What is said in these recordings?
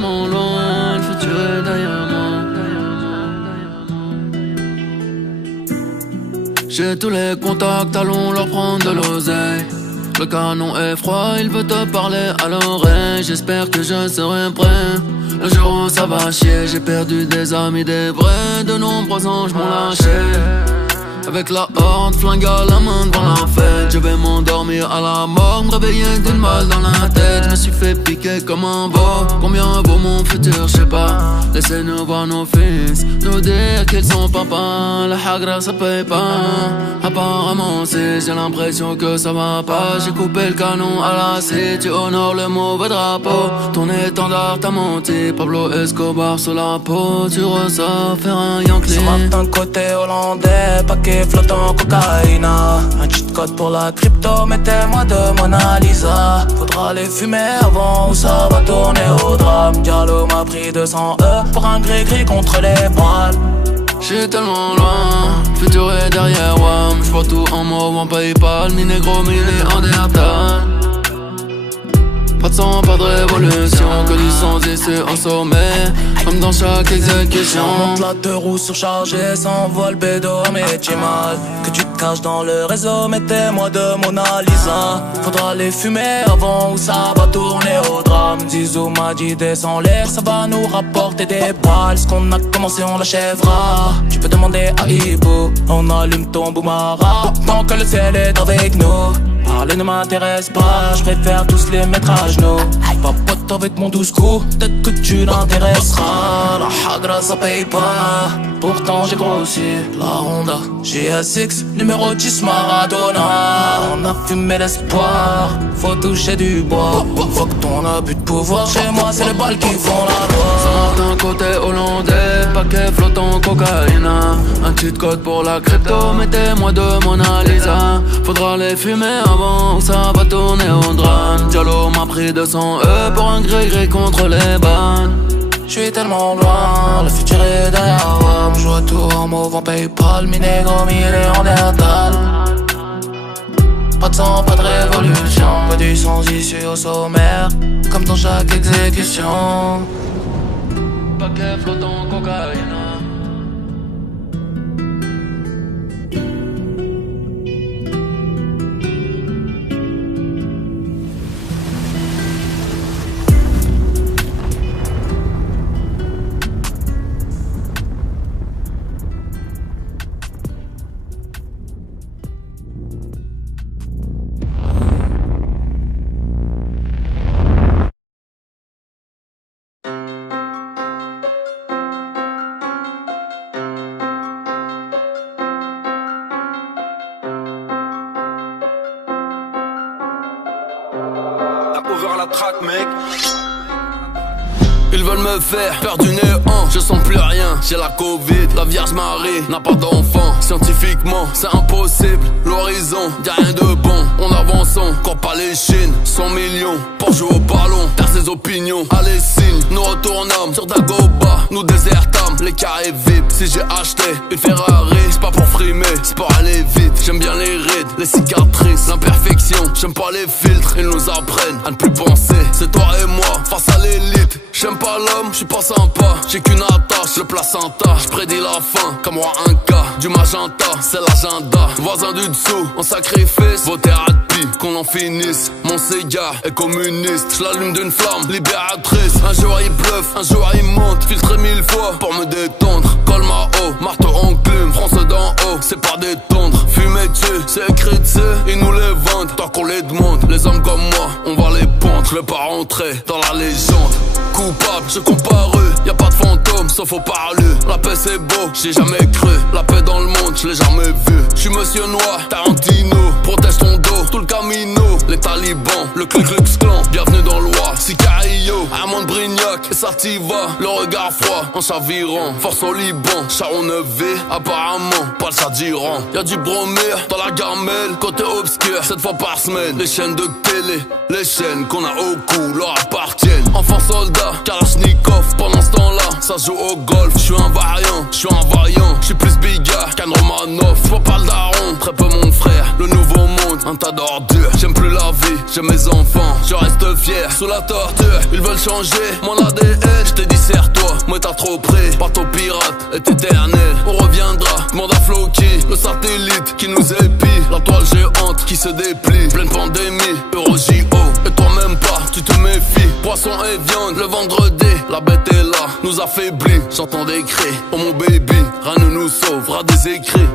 tellement loin, le futur est derrière moi. J'ai tous les contacts, allons leur prendre de l'oseille. Le canon est froid, il veut te parler à l'oreille. J'espère que je serai prêt le jour où ça va chier. J'ai perdu des amis, des vrais. De nombreux anges m'ont lâché. Avec la horde, flingue à la main devant la fête. Je vais m'endormir à la mort, me réveiller d'une balle dans la tête. Je me suis fait piquer comme un veau. Combien vaut mon futur, je sais pas. Laissez-nous voir nos fils, nous dire qu'ils sont papa. La hagra ça paye pas. Apparemment si j'ai l'impression que ça va pas. J'ai coupé le canon à la scie. Tu honores le mauvais drapeau. Ton étendard t'a menti. Pablo Escobar sous la peau. Tu ressors faire un Yankee. Ça va d'un côté hollandais, paquet flottant cocaïne. Un cheat code pour la crypto, mettez-moi de Mona Lisa. Faudra les fumer avant ou ça va tourner au drame. Diallo m'a pris 200 pour un gris-gris contre les poils. J'suis tellement loin, le futur est derrière WAM. J'vois tout en mauve, en Paypal, ni négro, ni néandertal. Pas de sang, pas de révolution, que du sang ici au sommet, comme dans chaque exécution. Monte la deux roues surchargées, s'envole bédo, mais tu mal. Que tu te caches dans le réseau, mettez-moi de Mona Lisa. Faudra les fumer avant ou ça va tourner au drame. Zizou m'a dit descends l'air, ça va nous rapporter des balles. Ce qu'on a commencé on l'achèvera. Tu peux demander à Ibo, on allume ton boumara tant que le ciel est avec nous. Parler ne m'intéresse pas, je préfère tous les mettre à genoux. Papote avec mon douce coup, peut-être que tu l'intéresseras. La hagra ça paye pas, pourtant j'ai grossi. La Honda GSX, numéro 10 Maradona. On a fumé l'espoir, faut toucher du bois. Faut que ton abus de pouvoir, chez moi c'est les balles qui font la loi. Ça d'un côté hollandais, paquet flottant cocaïne. Un cheat code pour la crypto, mettez-moi de Mona Lisa. Faudra les fumer avant ou ça va tourner au drame. Diallo m'a pris 200 pour un gré-gré contre les balles. J'suis tellement loin, le futur est derrière moi. Je vois tout en mauve en Paypal, mi négro, mi néandertal. Pas de sang, pas de révolution, que du sang issu au sommaire, comme dans chaque exécution. Paquet flottant cocaïne. Over la track mec. Ils veulent me faire perdre du néant. Je sens plus rien, j'ai la Covid. La Vierge Marie n'a pas d'enfant. Scientifiquement, c'est impossible. L'horizon, y'a rien de bon. On avance, on court pas les chines. 100 millions pour jouer au ballon. Taire ses opinions, allez signe. Nous retournons sur Dagoba. Nous désertons les carrés VIP. Si j'ai acheté une Ferrari, c'est pas pour frimer, c'est pour aller vite. J'aime bien les rides, les cicatrices, l'imperfection. J'aime pas les filtres, ils nous apprennent à ne plus penser. C'est toi et moi face à l'élite. J'aime pas l'homme, j'suis pas sympa. J'ai qu'une attache, le placenta. J'prédis la fin, comme moi un cas. Du magenta, c'est l'agenda. Voisin du dessous, en sacrifice. Vos thérapies, qu'on en finisse. Mon cigare est communiste. J'l'allume d'une flamme libératrice. Un jour il bluffe, un jour il monte. Filtré 1000 fois pour me détendre. Col ma haut, marteau enclume. France d'en haut, c'est pas détendre. Fumée dessus, c'est écrit dessus. Ils nous les vendent, tant qu'on les demande. Les hommes comme moi, on va les pondre. Je vais pas rentrer dans la légende. Coupable, je comparu, y'a pas de fantôme, sauf au parlu. La paix c'est beau, j'ai jamais cru. La paix dans le monde, je l'ai jamais vu. J'suis monsieur noir, Tarantino. Protège ton dos, tout le camino. Les talibans, le Ku Klux Klan. Bienvenue dans l'Oie, Sicario. Armand Brignac et Sativa. Le regard froid, en chavirant. Force au Liban, Charon 9V. Apparemment, pas le Chadiran. Y'a du bromure dans la gamelle. Côté obscur, 7 fois par semaine. Les chaînes de télé, les chaînes qu'on a au cou leur appartiennent. Enfant soldat, Kalachnikov. Pendant ce temps-là, ça joue au golf. J'suis un variant, j'suis un vaillant. J'suis plus Bigard qu'un Romanov. J'vois pas le daron, très peu mon frère. Le nouveau monde, un tas d'ordures. J'aime plus la vie, vie, j'ai mes enfants, je reste fier. Sous la torture, ils veulent changer mon ADN. Je te dis serre-toi, moi t'as trop pris. Bateau pirate est éternel, on reviendra. Demande à Floki, le satellite qui nous épie. La toile géante qui se déplie, pleine pandémie, Euro JO. Et toi même pas, tu te méfies. Poisson et viande, le vendredi, la bête est là, nous affaiblit. J'entends des cris, oh mon baby, rien ne nous sauvera des écrits.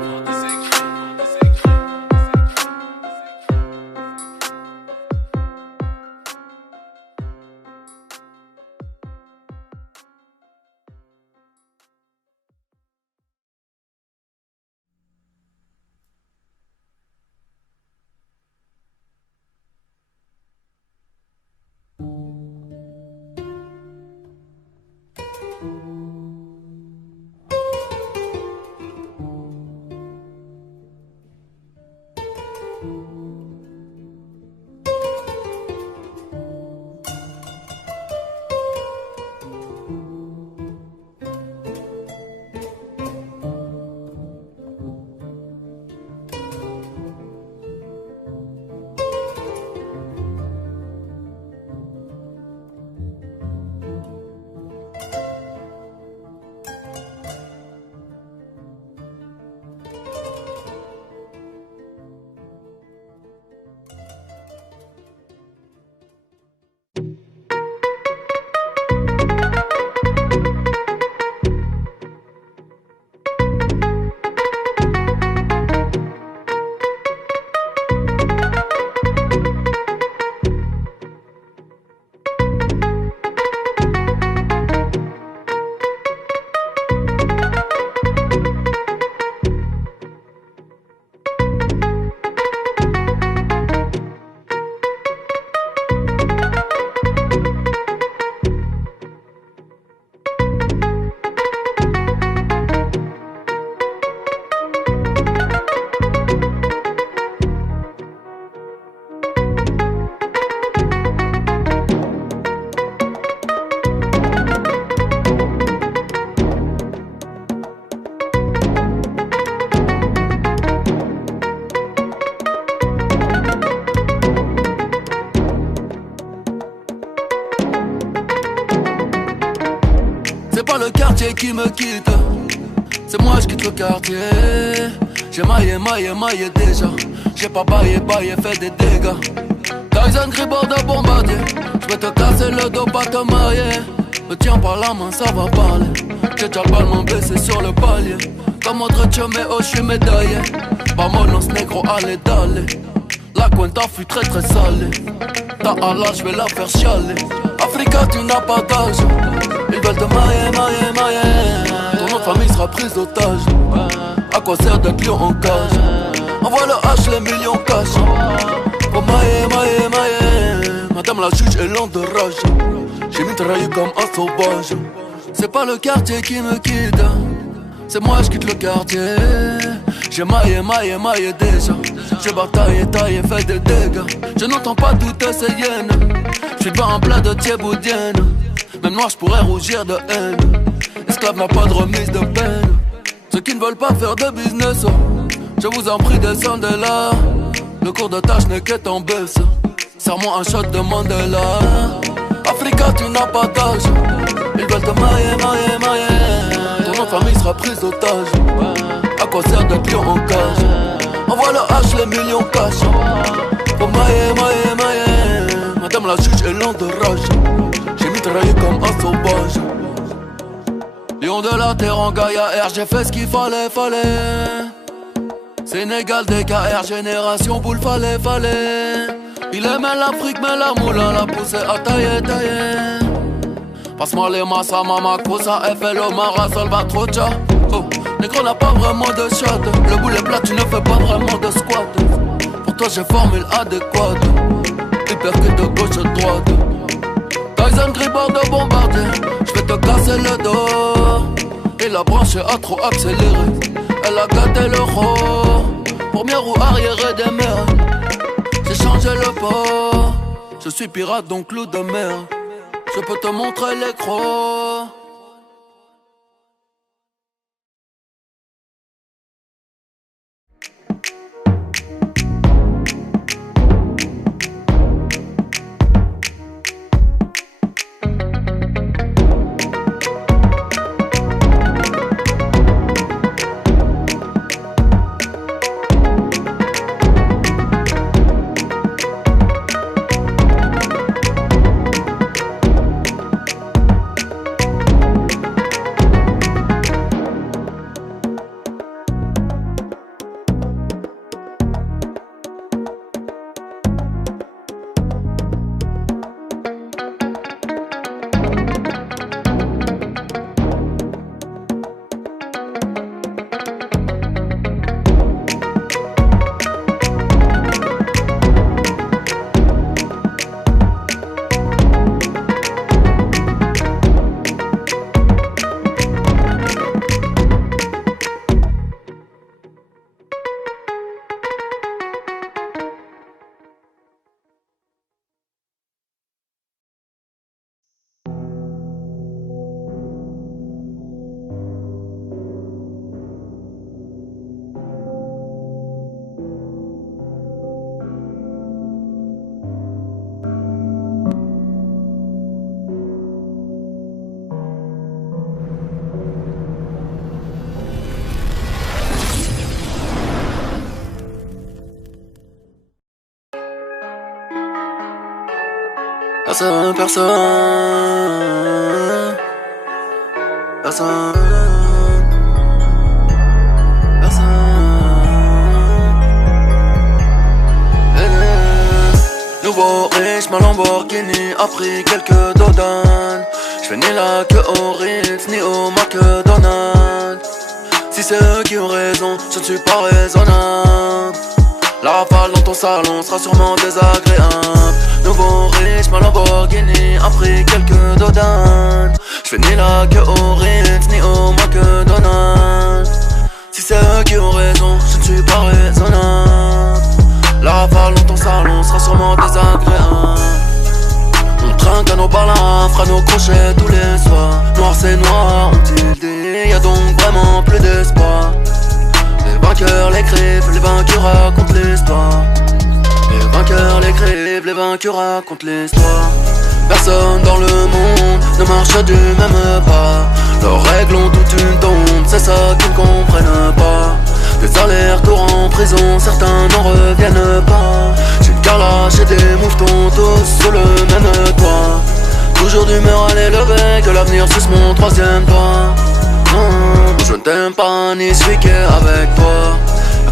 Le quartier qui me quitte, c'est moi je quitte le quartier. J'ai maillé déjà. J'ai pas baillé, fait des dégâts. Tyson Gribord de bombardier. J'vais te casser le dos, pas te marier. Me tiens par la main, ça va parler. J'ai déjà le ballon baissé sur le palier. Comme autre choméo, j'suis médaillé. Vamonos négro, allez d'aller. La cuenta fut très salée. Ta Allah, j'vais la faire chialer. Africa, tu n'as pas d'âge. Ils veulent te mailler. Ton nom de famille sera prise d'otage. À quoi sert d'être lion en cage? Envoie le H, les millions cash. Oh mailler. Madame la juge est lente de rage. J'ai mitraillé comme un sauvage. C'est pas le quartier qui me quitte, c'est moi je quitte le quartier. J'ai maillé déjà. J'ai bataillé, taillé, fait des dégâts. Je n'entends pas toutes ces hyènes. J'suis pas en plein de thieboudienne. Même noir j'pourrais rougir de haine. Esclave n'a pas de remise de peine. Ceux qui ne veulent pas faire de business, je vous en prie descendez là. Le cours de tâche n'est qu'être en baisse. Serre-moi un shot de Mandela. Africa tu n'as pas d'âge. Ils veulent te mailler. Ton nom de famille sera prise d'otage. À quoi sert d'être lion en cage? Envoie le H, les millions cash. Pour mailler. Madame la juge est lente de rage. J'ai mitraillé comme un sauvage. Lion de la terre en Gaïa R, j'ai fait ce qu'il fallait. Sénégal, DKR, génération boule, fallait. Il aimait l'Afrique, mais la moulin l'a poussé à tailler. Passe-moi les massas, mama, cosa, FLO, Mara, Salvatrocha. Oh, négro n'a pas vraiment de shot. Le boulet plat, tu ne fais pas vraiment de squat. Pour toi, j'ai formule adéquate. Hypercute de gauche à droite. Tyson Gribord de bombardier. J'vais te casser le dos. Et la branche a trop accéléré. Elle a gâté l'euro. Première roue arrière des mers. J'ai changé le port. Je suis pirate donc loup de mer. Je peux te montrer les crocs. Personne, personne. Personne. Nouveau riche, ma Lamborghini a pris quelques dodanes. J'fais ni la queue au Ritz, ni au McDonald's. Si c'est eux qui ont raison, je ne suis pas raisonnable. La rafale dans ton salon sera sûrement désagréable. Nouveau riche, ma Lamborghini a pris quelques dodanes. J'fais ni la queue au Ritz, ni au McDonald's. Si c'est eux qui ont raison, je ne suis pas raisonnable. La rafale dans ton salon sera sûrement désagréable. On trinque à nos balins, fera nos crochets tous les soirs. Noir c'est noir, ont-ils dit, y'a donc vraiment plus d'espoir. Les vainqueurs l'écrivent, les vaincus racontent l'histoire. Les vainqueurs l'écrivent, les vaincus racontent l'histoire. Personne dans le monde ne marche du même pas. Leurs règles ont toute une tombe, c'est ça qu'ils ne comprennent pas. Des allers-retours en prison, certains n'en reviennent pas. J'ai une calache et des mouvements tous sur le même toit. Toujours d'humeur à l'élever, que l'avenir suce mon troisième doigt. Non, je ne t'aime pas ni celui qui est avec toi.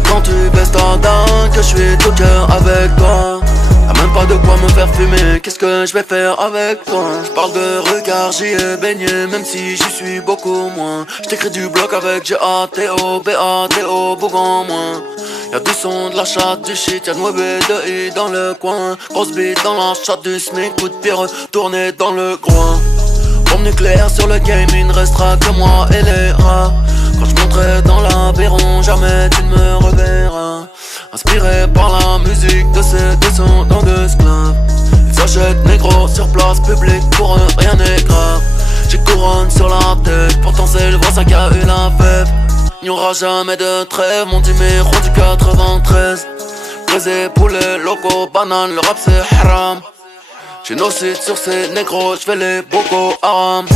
Quand tu baisses ta dame, que je suis tout cœur avec toi. Y'a même pas de quoi me faire fumer, qu'est-ce que je vais faire avec toi? Je parle de regard, j'y ai baigné, même si j'y suis beaucoup moins. Je t'écris du bloc avec G-A-T-O, B-A-T-O, Bougon moins. Y'a du son, de la chatte, du shit, y'a de mauvais de I dans le coin. Grosse bite dans la chatte du SMIC, coup de pied retourné dans le groin. Bombe nucléaire sur le game, il ne restera que moi et les rats. Quand je monterai dans l'aviron, jamais tu ne me reverras. Inspiré par la musique de ces descendants d'esclaves. Ils achètent négro sur place publique, pour eux rien n'est grave. J'ai couronne sur la tête, pourtant c'est le voisin qui a eu la fève. Il n'y aura jamais de trêve, mon numéro du 93. Brisé, poulet, loco, banane, le rap c'est haram. Génocide sur ces négros, j'fais les Boko Haram.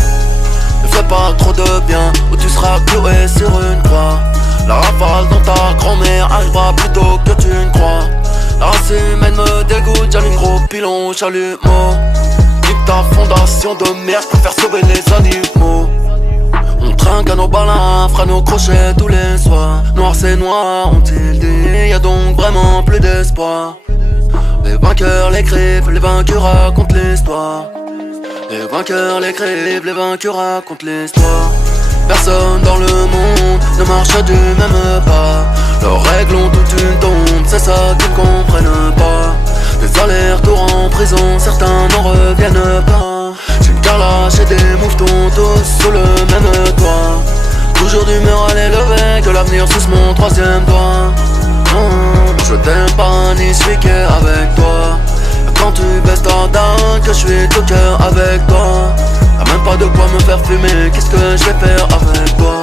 Ne fais pas trop de bien, ou tu seras cloué sur une croix. La rafale dans ta grand-mère arrivera plus tôt que tu ne crois. La race humaine me dégoûte, j'allume gros pilon, chalumeau. Nique ta fondation de merde, j'préfère sauver les animaux. On trinque à nos balins, fera nos crochets tous les soirs. Noir c'est noir, ont-ils dit, y'a donc vraiment plus d'espoir. Les vainqueurs l'écrivent, les vaincus racontent l'histoire. Les vainqueurs l'écrivent, les vaincus racontent l'histoire. Personne dans le monde ne marche du même pas. Leurs règles ont toute une tombe, c'est ça qu'ils ne comprennent pas. Des allers-retours en prison, certains n'en reviennent pas. J'ai une calache et des mouvements tous sous le même toit. Toujours d'humeur à l'élever, que l'avenir suce mon troisième doigt. Non, je t'aime pas ni celui qui est avec toi. Quand tu baisses ta dame, que je suis tout cœur avec toi. Y'a même pas de quoi me faire fumer, qu'est-ce que je vais faire avec toi?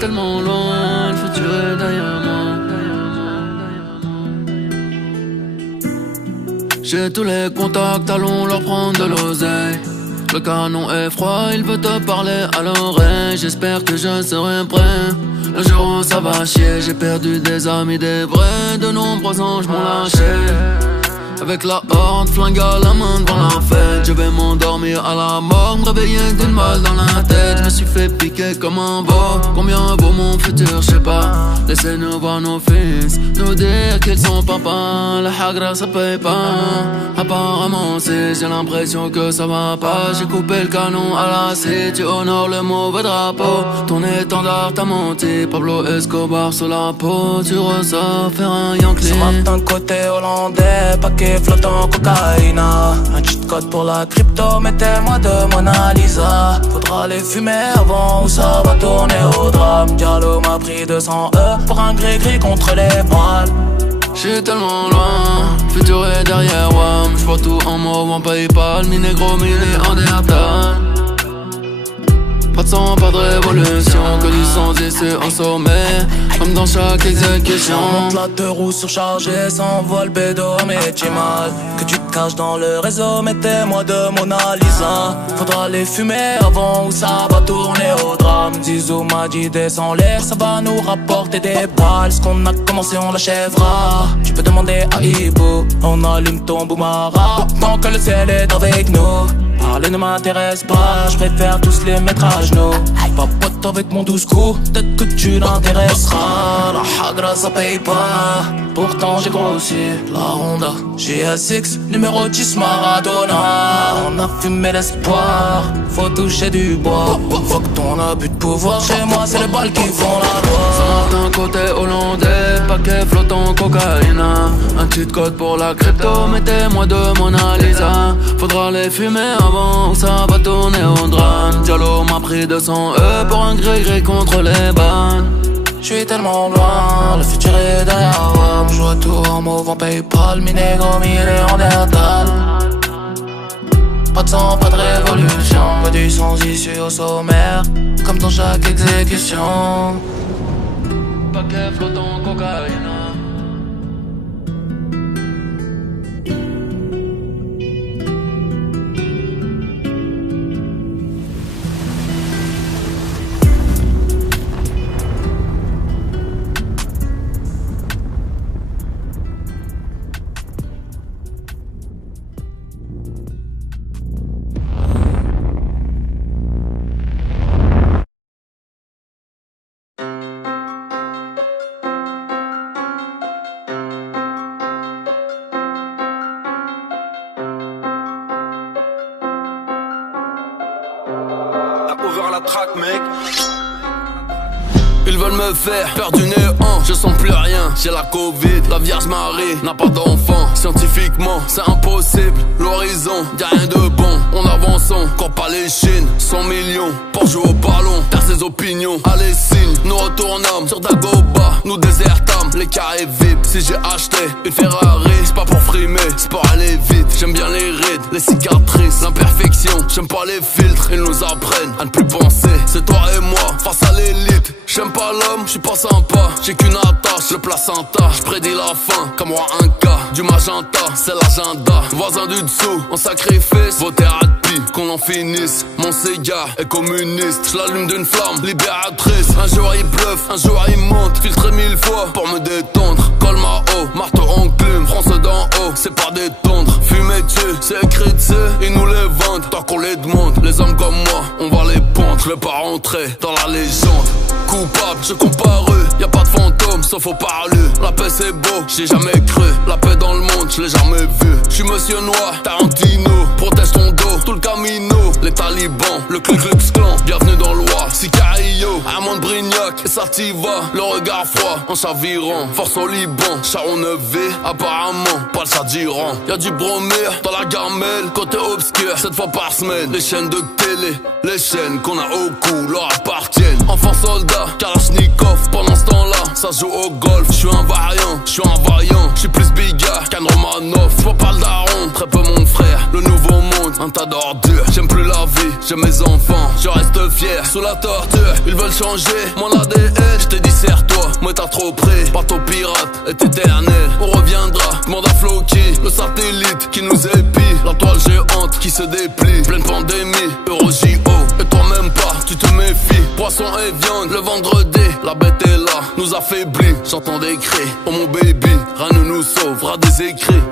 Tellement loin, le futur est derrière moi. J'ai tous les contacts, allons leur prendre de l'oseille. Le canon est froid, il veut te parler à l'oreille. J'espère que je serai prêt le jour où ça va chier. J'ai perdu des amis, des vrais, de nombreux anges m'ont lâché. Avec la horde, flingue à la main devant la fête. Je vais m'endormir à la mort, me réveiller d'une balle dans la tête. Je me suis fait piquer comme un veau. Combien vaut mon futur, je sais pas. Laissez-nous voir nos fils, nous dire qu'ils sont papas. La hagra ça paye pas. Apparemment si j'ai l'impression que ça va pas. J'ai coupé le canon à la scie. Tu honores le mauvais drapeau. Ton étendard t'a menti. Pablo Escobar sur la peau. Tu ressors faire un Yankee. Ça va d'un côté hollandais, paquet flottant cocaïne. Un cheat code pour la crypto, mettez-moi de Mona Lisa. Faudra les fumer avant ou ça va tourner au drame. Diallo m'a pris 200 pour un gris-gris contre les poils. J'suis tellement loin, le futur est derrière WAM. J'vois tout en mauve en Paypal, mi négro, mi néandertal. Pas de sang, pas de révolution, que du sang ici en sommet, comme dans chaque exécution. Monte la deux roues surchargées, s'envole bédo, mais tu mal. Que tu te caches dans le réseau, mettez-moi de Mona Lisa. Faudra les fumer avant ou ça va tourner au drame. Zizou m'a dit descends-les, ça va nous rapporter des balles. Ce qu'on a commencé on l'achèvera. Tu peux demander à Ibo, on allume ton boumara tant que le ciel est avec nous. Parler ne m'intéresse pas, je préfère tous les mettre à genoux. Papote avec mon 12 coups, peut-être que tu l'intéresseras. La hagra ça paye pas, pourtant j'ai grossi. La Honda GSX, numéro 10 Maradona. On a fumé l'espoir, faut toucher du bois. Faut que ton abus de pouvoir, chez moi c'est les balles qui font la loi. Ça d'un côté hollandais, paquet flottant cocaïne. Un cheat code pour la crypto, mettez-moi de Mona Lisa. Faudra les fumer avant ou ça va tourner au drame. Diallo m'a pris 200 pour un gré-gré contre les balles. J'suis tellement loin, le futur est derrière moi. Je vois tout en mauve en Paypal, mi négro, mi néandertal. Pas de sang, pas de révolution, pas du sang issu au sommaire, comme dans chaque exécution. Paquet flottant cocaïne. Over la track, mec. Ils veulent me faire perdre du néant. Je sens plus rien, j'ai la Covid. La Vierge Marie n'a pas d'enfant. Scientifiquement, c'est impossible. L'horizon, y'a rien de bon. On avance, encore pas les Chines. 100 millions pour jouer au ballon. Taire ses opinions, allez signe. Nous retournâmes sur Dagoba. Nous désertâmes les carrés VIP. Si j'ai acheté une Ferrari, c'est pas pour frimer, c'est pour aller vite. J'aime bien les rides, les cicatrices, l'imperfection. J'aime pas les filtres, ils nous apprennent à ne plus penser. C'est toi et moi face à l'élite. J'aime pas l'homme, j'suis pas sympa. J'ai qu'une attache, le placenta. J'prédis la fin, comme moi un cas. Du magenta, c'est l'agenda. Voisin du dessous, en sacrifice. Vos thérapies, qu'on en finisse. Mon cigare est communiste. J'l'allume d'une flamme libératrice. Un jour il bluffe, un jour il monte. Filtré 1000 fois pour me détendre. Col ma haut, marteau enclume. France d'en haut, c'est pas détendre. Fumée dessus, c'est écrit dessus. Ils nous les vendent, tant qu'on les demande. Les hommes comme moi, on va les pondre. Je vais pas rentrer dans la légende. Coupable, je comparu, y'a pas de fantôme, sauf au parlu. La paix c'est beau, j'ai jamais cru. La paix dans le monde, je l'ai jamais vu. J'suis monsieur noir, Tarantino. Protège ton dos, tout le camino. Les talibans, le Ku Klux Klan. Bienvenue dans l'Oie, Sicario. Armand Brignac et Sativa. Le regard froid, en chavirant. Force au Liban, Charon 9V. Apparemment, pas le Chadiran. Y'a du bromure dans la gamelle. Côté obscur, 7 fois par semaine. Les chaînes de télé, les chaînes qu'on a au cou leur appartiennent. Enfant soldat, Kalachnikov, pendant ce temps-là, ça joue au golf. J'suis un variant, j'suis un vaillant, j'suis plus Bigard qu'un Romanov. J'vois pas le daron, très peu mon frère. Le nouveau monde, un tas d'ordures. J'aime plus la vie, j'aime mes enfants. Je reste fier, sous la torture. Ils veulent changer mon ADN. J't'ai dit serre-toi, moi t'as trop pris. Bateau pirate est éternel. On reviendra, demande à Floki. Le satellite qui nous épie. La toile géante qui se déplie. Pleine pandémie, Euro JO. Et toi même pas, tu te méfies. Poisson et viande, le vendredi, la bête est là, nous affaiblit. J'entends des cris, oh mon baby, rien ne nous sauvera des écrits.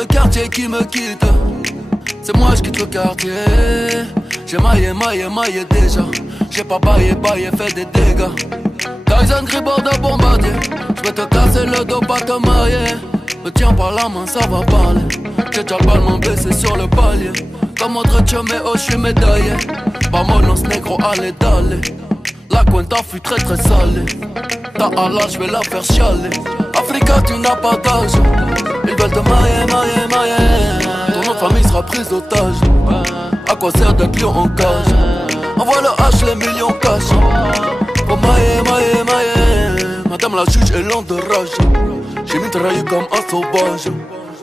le quartier qui me quitte, c'est moi je quitte le quartier. J'ai maillé déjà. J'ai pas baillé, fait des dégâts. Tyson Gribord de bombardier. J'vais te casser le dos, pas te mailler. Me tiens par la main, ça va parler. J'ai déjà le ballon baissé sur le palier. Comme autre choméo, j'suis médaillé. Vamonos négro, allez d'aller. La cuenta fut très salée. Ta halal, j'vais la faire chialer. Africa, tu n'as pas d'âge. Ils veulent te mailler. Ton nom de famille sera prise d'otage. À quoi sert d'être lion en cage? Envoie le H, les millions cash. Oh mailler. Madame la juge est lente de rage. J'ai mitraillé comme un sauvage.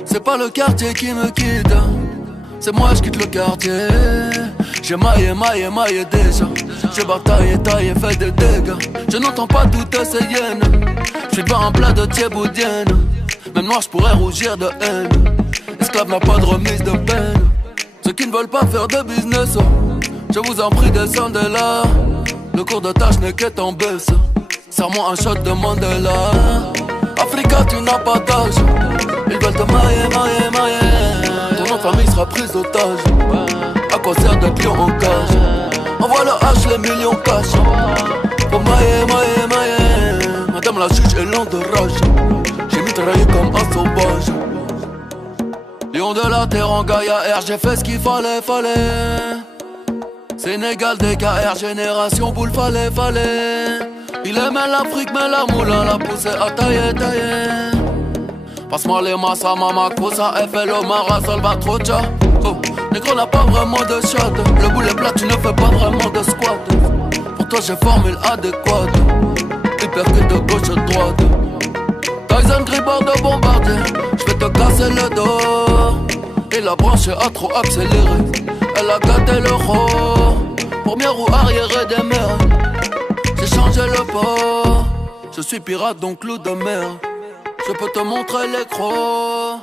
C'est pas le quartier qui me quitte, c'est moi je quitte le quartier. J'ai maillé déjà. J'ai bataillé, taillé, fait des dégâts. Je n'entends pas toutes ces hyènes. J'suis pas un plat de thieboudienne. Même noir j'pourrais rougir de haine. Esclave n'a pas de remise de peine. Ceux qui ne veulent pas faire de business, je vous en prie descendez là. Le cours de tâche n'est qu'être en baisse. Serre-moi un shot de Mandela. Africa tu n'as pas d'âge. Ils veulent te mailler. Ton nom de famille sera prise d'otage. À quoi sert d'être lion en cage? Envoie le H, les millions cash. Oh mailler. Madame la juge est lente de rage. J'ai mitraillé comme un sauvage. Lion de la terre en Gaïa R, j'ai fait ce qu'il fallait. Sénégal, DKR, génération boule, fallait. Il aimait l'Afrique, mais la moulin l'a poussé à tailler. Passe-moi les massas, mama cosa, FLO, Mara, Salvatrocha. Oh, négro n'a pas vraiment de shot. Le boulet plat, tu ne fais pas vraiment de squat. Pour toi, j'ai formule adéquate. Hypercute de gauche à droite. Tyson Gribord de bombardier. J'vais te casser le dos. Et la branche a trop accéléré. Elle a gâté le roi. Première roue arrière des mers. J'ai changé le port. Je suis pirate donc loup de mer. Je peux te montrer les crocs.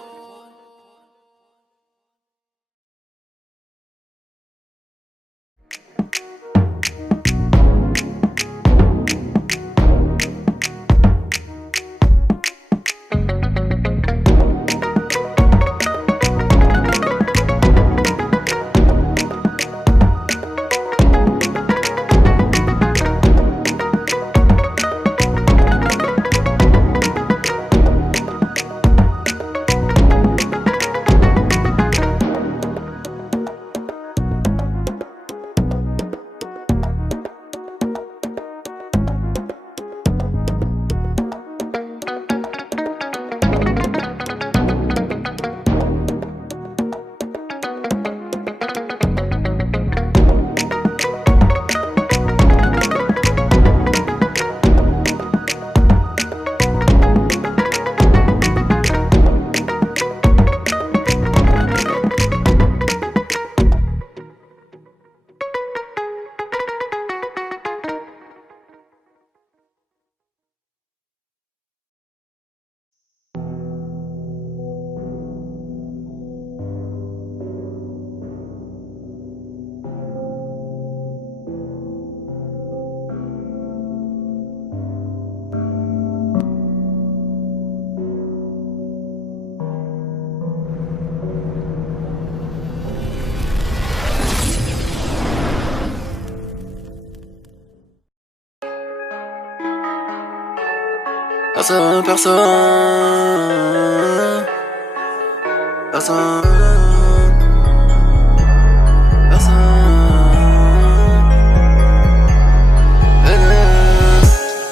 Personne.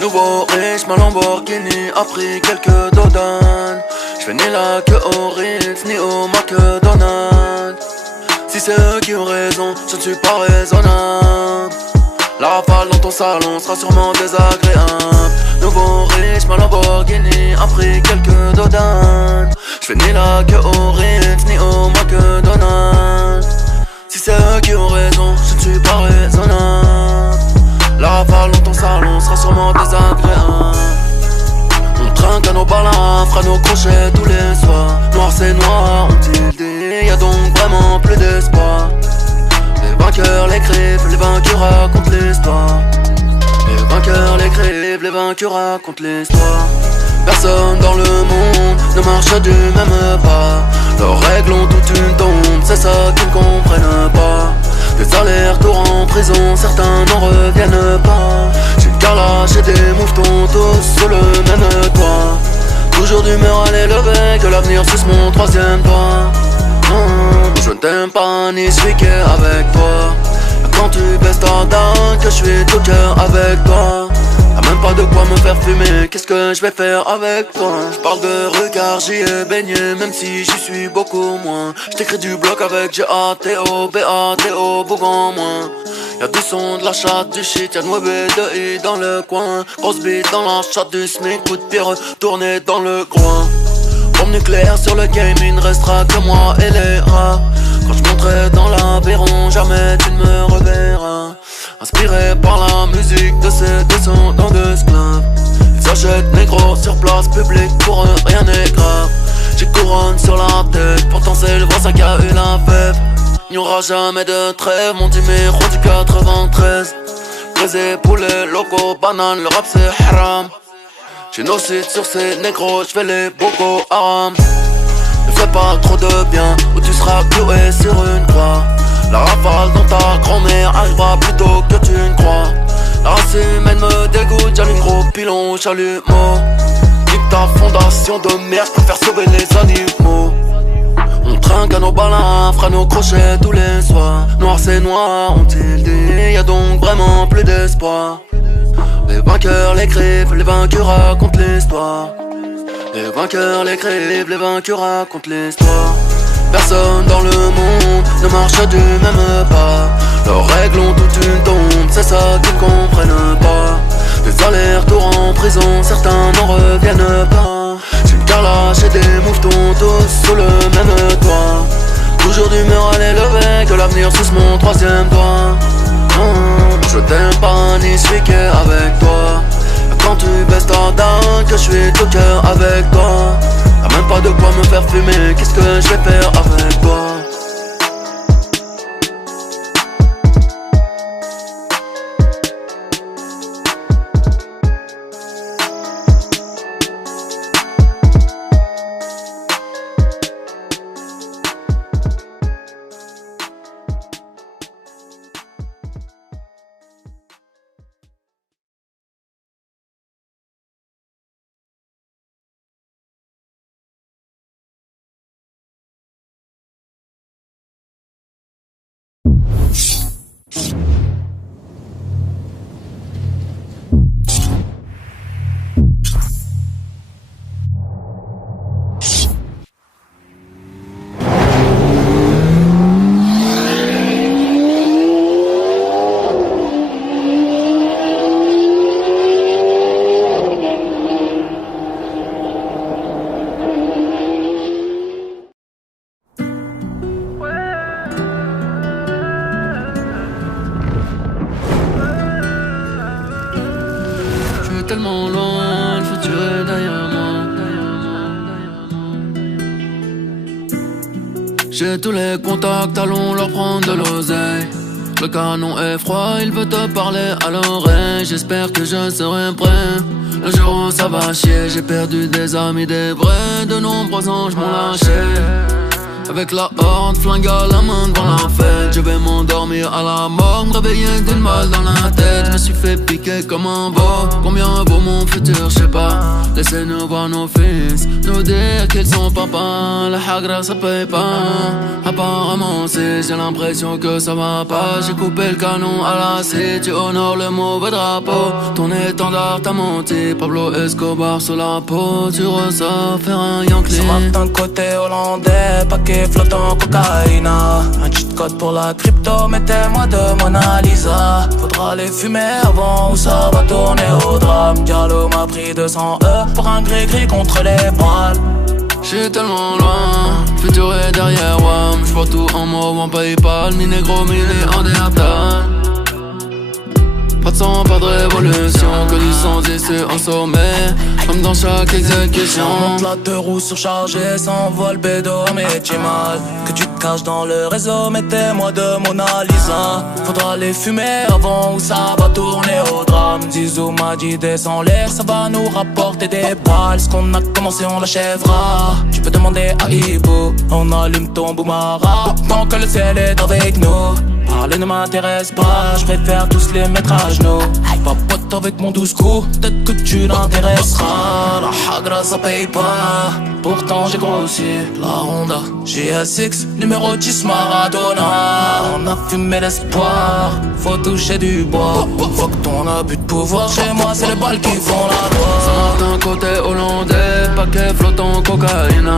Nouveau riche, ma Lamborghini a pris quelques dodanes. J'fais ni la queue au Ritz, ni au McDonald's. Si c'est eux qui ont raison, je ne suis pas raisonnable. La rafale dans ton salon sera sûrement désagréable. Nouveau riche, ma Lamborghini a pris quelques dodanes. J'fais ni la queue au Ritz, ni au McDonald's. Si c'est eux qui ont raison, je ne suis pas raisonnable. La rafale dans ton salon sera sûrement désagréable. On trinque à nos balins, fera nos crochets tous les soirs. Noir c'est noir, ont-ils dit, y'a donc vraiment plus d'espoir. Les vainqueurs l'écrivent, les vaincus racontent l'histoire. Les vainqueurs l'écrivent, les vaincus racontent l'histoire. Personne dans le monde ne marche du même pas. Leurs règles ont toute une tombe, c'est ça qu'ils ne comprennent pas. Des allers-retours en prison, certains n'en reviennent pas. J'ai une calage et des mouvements tous sur le même toit. Toujours d'humeur à l'élever, que l'avenir suce mon troisième doigt. Je ne t'aime pas ni suis qu'avec toi. Quand tu baisses ta dame, que je suis tout cœur avec toi. Y'a même pas de quoi me faire fumer, qu'est-ce que je vais faire avec toi? Je parle de regard, j'y ai baigné, même si j'y suis beaucoup moins. Je t'écris du bloc avec G-A-T-O, B-A-T-O, Bougon moins. Y'a du son, de la chatte, du shit, y'a de mauvais de I dans le coin. Grosse bite dans la chatte du SMIC, coup de pied retourné dans le coin. Bombe nucléaire sur le game, il ne restera que moi et les rats. Quand je monterai dans l'aviron, jamais tu ne me reverras. Inspiré par la musique de ces descendants d'esclaves. Ils achètent négro sur place publique, pour eux rien n'est grave. J'ai couronne sur la tête, pourtant c'est le voisin qui a eu la fève. Il n'y aura jamais de trêve, mon numéro du 93. Braisé, poulet, loco, banane, le rap c'est haram. Génocide sur ces négros, j'fais les Boko Haram. Ne fais pas trop de bien, ou tu seras cloué sur une croix. La rafale dans ta grand-mère arrivera plus tôt que tu ne crois. La race humaine me dégoûte, j'allume gros pilon, chalumeau. Nique ta fondation de merde, j'préfère sauver les animaux. On trinque à nos balins, fera nos crochets tous les soirs. Noir c'est noir, ont-ils dit, y'a donc vraiment plus d'espoir. Les vainqueurs l'écrivent, les vaincus racontent l'histoire. Les vainqueurs l'écrivent, les vaincus racontent l'histoire. Personne dans le monde ne marche du même pas. Leurs règles ont toute une tombe, c'est ça qu'ils ne comprennent pas. Des allers-retours en prison, certains n'en reviennent pas. J'ai une calage et des mouvements tous sous le même toit. Toujours d'humeur à l'élever, que l'avenir suce mon troisième doigt. Je t'aime pas ni suis qu'avec toi. Quand tu baisses ta dame, que je suis tout cœur avec toi. Y'a même pas de quoi me faire fumer, qu'est-ce que je vais faire avec toi? Tellement loin, le futur est derrière moi. J'ai tous les contacts, allons leur prendre de l'oseille. Le canon est froid, il veut te parler à l'oreille. J'espère que je serai prêt le jour où ça va chier. J'ai perdu des amis, des vrais, de nombreux anges m'ont lâché. Avec la horde, flingue à la main devant la fête. Je vais m'endormir à la mort, me réveiller d'une balle dans la tête. Je me suis fait piquer comme un veau. Combien vaut mon futur, je sais pas. Laissez-nous voir nos fils, nous dire qu'ils sont papa. La hagra ça paye pas. Apparemment si j'ai l'impression que ça va pas. J'ai coupé le canon à la scie, tu honores le mauvais drapeau. Ton étendard t'a menti, Pablo Escobar sur la peau. Tu ressors faire un Yankee. Ça va d'un côté hollandais, paquet flottant cocaïna. Un cheat code pour la crypto, mettez-moi de Mona Lisa. Faudra les fumer avant ou ça va tourner au drame. Diallo m'a pris 200 pour un gris-gris contre les poils. J'suis tellement loin, le futur est derrière WAM. J'vois tout en mauve, en Paypal, mi négro, mi néandertal. Pas de sang, pas de révolution, que du sang issu en sommet, comme dans chaque exécution. Monte la deux roues surchargées, s'envole bédo, mais tu mal. Que tu te caches dans le réseau, mettez-moi de Mona Lisa. Faudra les fumer avant ou ça va tourner au drame. Zizou m'a dit descends l'air, ça va nous rapporter des balles. Ce qu'on a commencé on l'achèvera. Tu peux demander à Ibo, on allume ton boumara tant que le ciel est avec nous. Parler ne m'intéresse pas, je préfère tous les mettre à genoux. Papote avec mon douce coup, peut-être que tu l'intéresseras. La hagra ça paye pas, pourtant j'ai grossi. La Honda GSX, numéro 10 Maradona. On a fumé l'espoir, faut toucher du bois. Faut que ton abus de pouvoir, chez moi c'est les balles qui font la loi. D'un côté hollandais, paquet flottant cocaïne.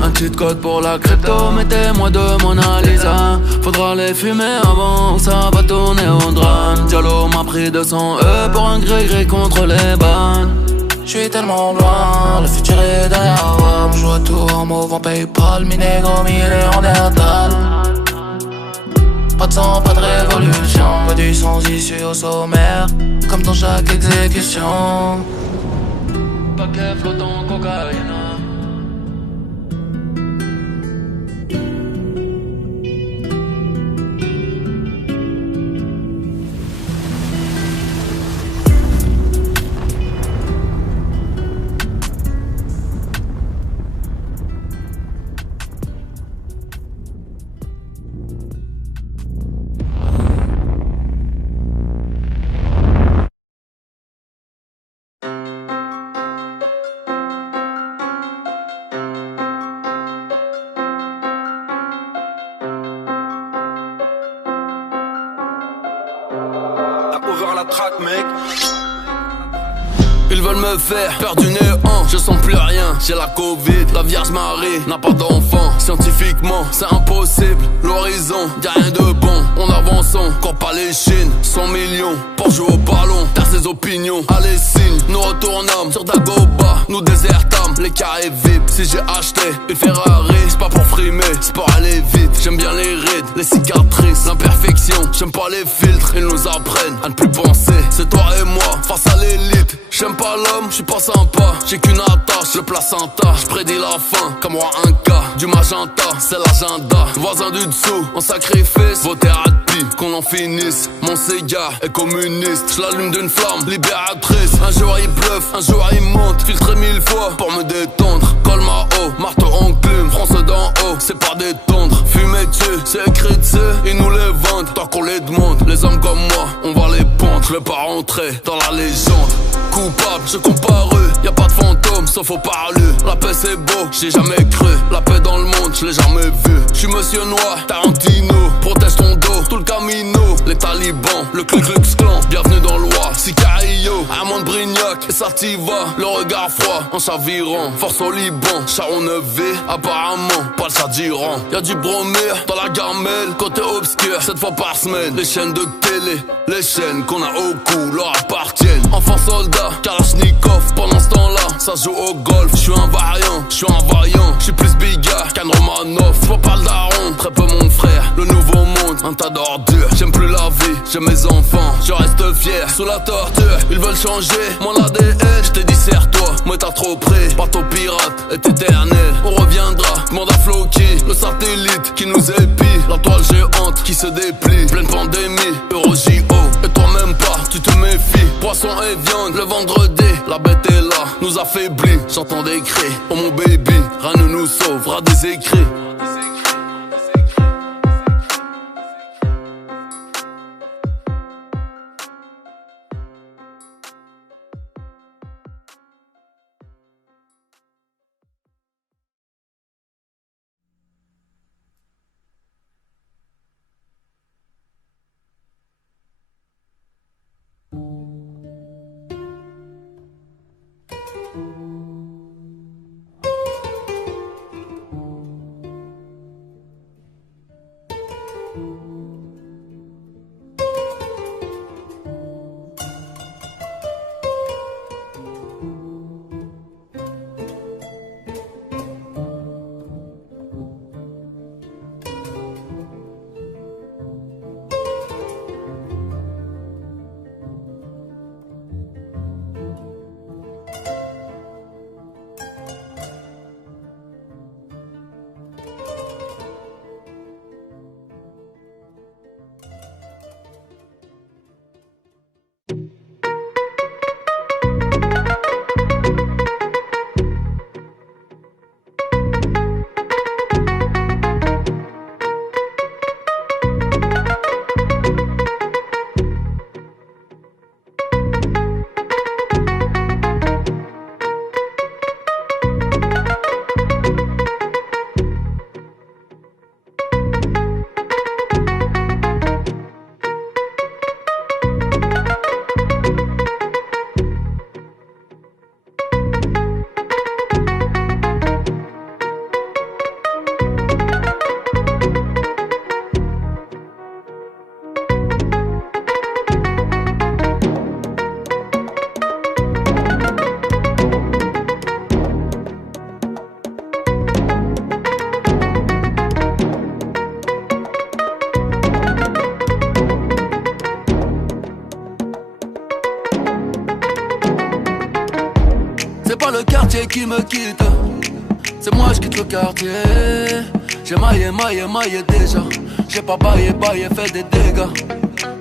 Un cheat code pour la crypto, mettez-moi de Mona Lisa. Faudra les fumer avant ou ça va tourner au drame. Diallo m'a pris 200 E pour un gré-gré contre les bannes. J'suis tellement loin, le futur est derrière moi. On joue à tout en mauve en Paypal, mi négro, mi Néandertal. Pas de sang, pas de révolution, pas du sang issu au sommaire, comme dans chaque exécution. Paquet flottant cocaïne. Over la track, mec. Ils veulent me faire perdre du néant, je sens plus rien, j'ai la Covid. La Vierge Marie n'a pas d'enfant, scientifiquement c'est impossible. L'horizon, y'a rien de bon, on avance, encore pas les Chines. 100 millions pour jouer au ballon, taire ses opinions. Allez signe, nous retournâmes sur Dagoba, nous désertâmes les carrés VIP. Si j'ai acheté une Ferrari, c'est pas pour frimer, c'est pour aller vite. J'aime bien les rides, les cicatrices, l'imperfection. J'aime pas les filtres, ils nous apprennent à ne plus penser. C'est toi et moi face à l'élite. J'aime pas l'homme, j'suis pas sympa. J'ai qu'une attache, le placenta. J'prédis la fin, comme moi un cas. Du magenta, c'est l'agenda. Voisin du dessous, en sacrifice. Vos thérapies, qu'on en finisse. Mon cigare est communiste. J'l'allume d'une flamme libératrice. Un jour il bluffe, un jour il monte. Filtré 1000 fois pour me détendre. Col ma haut, marteau enclume. France d'en haut, c'est pas détendre. Fumée dessus, c'est écrit dessus. Ils nous les vendent, tant qu'on les demande. Les hommes comme moi, on va les pondre. Je vais pas rentrer dans la légende. Coupable, je comparu, y'a pas de fantôme sauf au parlu. La paix c'est beau, j'ai jamais cru. La paix dans le monde, je l'ai jamais vu. J'suis monsieur noir, Tarantino. Protège ton dos, tout le camino. Les talibans, le Ku Klux Klan. Bienvenue dans l'Oie, Sicario. Un monde Brignac, et Sativa. Le regard froid, en chavirant. Force au Liban, Charon 9V. Apparemment, pas le Chadiran. Y'a du bromure dans la gamelle. Côté obscur, 7 fois par semaine. Les chaînes de télé, les chaînes qu'on a au cou leur appartiennent. Enfant soldat, Kalachnikov, pendant ce temps-là, ça joue au golf. J'suis un variant, j'suis un vaillant, j'suis plus bigard qu'un Romanov. J'vois pas le daron, très peu mon frère. Le nouveau monde, un tas d'ordures. J'aime plus la vie, j'aime mes enfants. Je reste fier, sous la torture. Ils veulent changer mon ADN. J't'ai dit serre-toi, moi t'as trop pris. Bateau pirate est éternel. On reviendra, demande à Floki. Le satellite qui nous épie. La toile géante qui se déplie. Pleine pandémie, Euro JO. Et toi même pas, tu te méfies. Poisson et viande, le vendredi, la bête est là, nous affaiblit. J'entends des cris, oh mon baby, rien ne nous sauvera des écrits. C'est pas le quartier qui me quitte, c'est moi je quitte le quartier. J'ai maillé déjà. J'ai pas baillé, fait des dégâts.